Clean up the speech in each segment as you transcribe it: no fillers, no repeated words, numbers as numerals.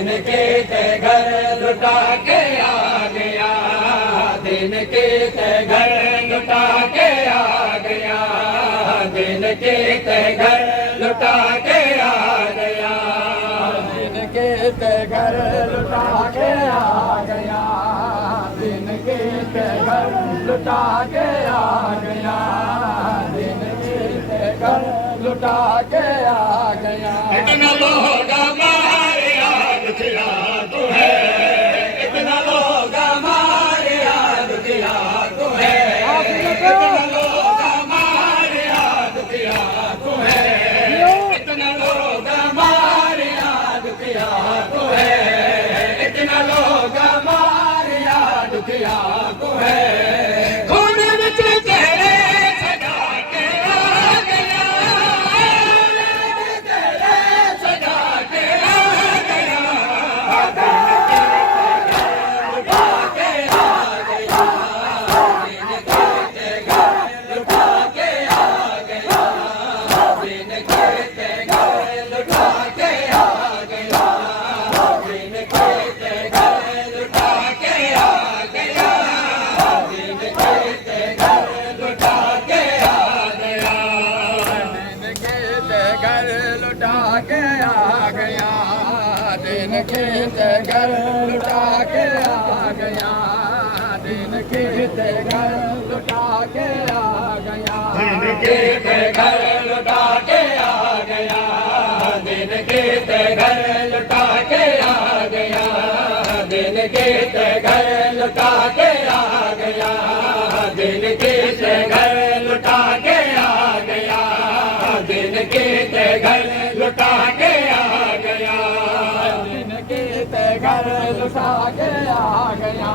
दिन के ते घर लुटा के आ गया, दिन के ते घर लुटा के आ गया, दिन के ते घर लुटा के आ गया, दिन के ते घर लुटा के आ गया, दिन के ते घर लुटा के आ गया, दिन के ते घर लुटा के आ गया। इतना लोग हमारे याद किया तू है, इतना लोग हमारे याद किया तू है, इतना लोग हमारे याद किया तू है, इतना लोग हमारे याद किया तू है, इतना लोग हमारे याद किया तू है। दिन के ते घर लुटा के आ गया, दिन के ते घर लुटा के आ गया, दिन के ते घर लुटा के आ गया, दिन के ते घर लुटा के आ गया, दिन के ते घर लुटा के आ गया, दिन के ते घर लुटा के आ गया, दिन के ते घर लुटा के आ गया, घर लुटा के आ गया,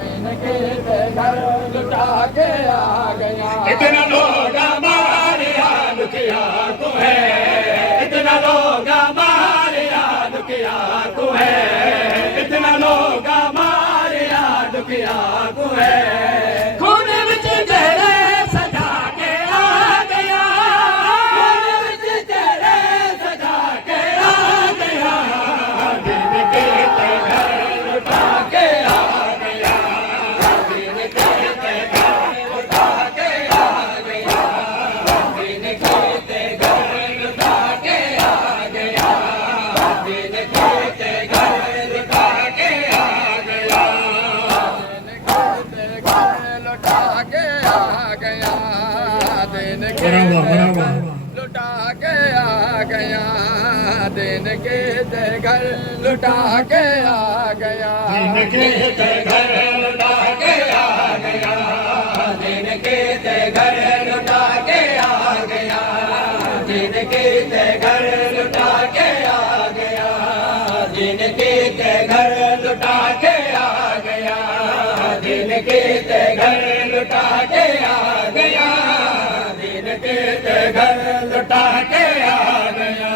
दिन के ते घर लुटा के आ गया। इतना लोग हमारे याद किया तू है, इतना लोग हमारे याद किया तू है, इतना लोग हमारे याद किया तू है। खून विच तेरे सजा के आ गया, खून विच तेरे सजा के आ गया, दिन के ते घर लुटा के आ गया, दिन के ते घर लुटा के आ गया, दिन के ते घर लुटा के आ गया, दिन के ते घर लुटा के आ गया, दिन के ते घर लुटा के आ गया, दिन के ते घर लुटा के आ गया, दिन के ते घर लुटा के आ गया, दिन के ते घर लुटा के आ गया, दिन के ते घर लुटा के आ गया, दिन के ते घर लुटा के आ गया, दिन के ते घर लुटा के आ गया, दिन के ते घर लुटा के आ गया, दिन के ते घर लुटा के आ गया,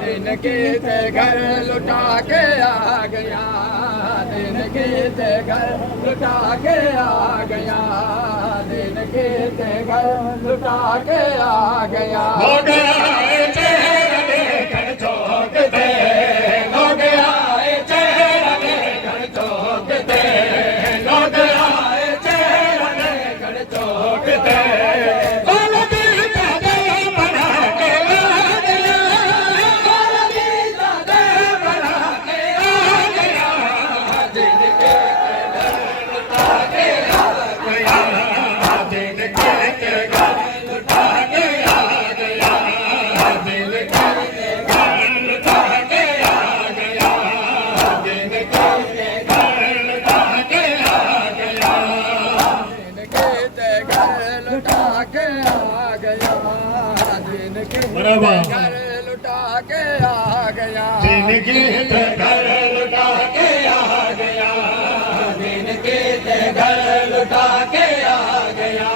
दिन के ते घर लुटा के आ गया, दिन के ते घर लुटा के आ गया, दिन के ते घर लुटा के आ गया। हो गया चेहरा देखकर चौंकते, हो गया चेहरा देखकर चौंकते, हो गया चेहरा देखकर चौंकते, घर लुटा के आ गया, दिन के ते घर लुटा के आ गया, दिन के ते घर लुटा के आ गया,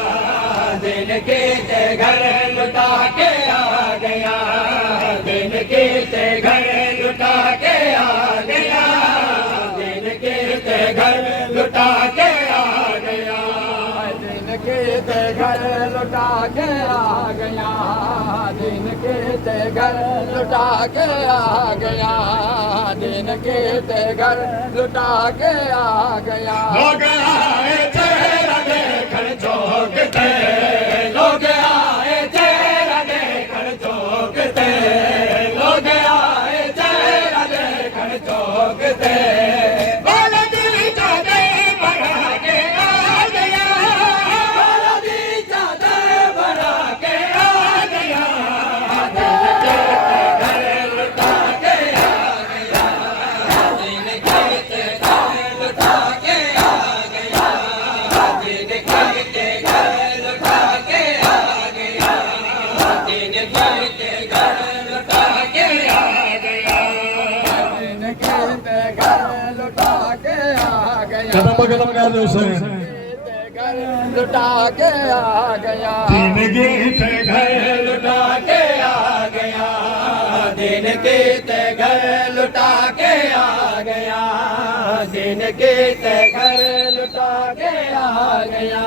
दिन के ते घर लुटा के आ गया, दिन के ते घर लुटा के आ गया, दिन के ते घर लुटा के आ गया, दिन के ते घर लुटा के आ गया, दिन के ते घर लुटा के आ गया, दिन के ते घर लुटा के आ गया। लोग आए चेहरा देखन चौंकते, लोग आए चेहरा देखन चौंकते, लोग आए चेहरा देखन चौंकते। बालाजी चादर बढ़ा के आ गया, बालाजी चादर बढ़ा के आ गया। कदम कदम कर दो सर लुटा के आ गया। दिन गीत घर लुटा के आ गया, दिन के ते घर लुटा के आ गया, दिन के ते घर लुटा के आ गया।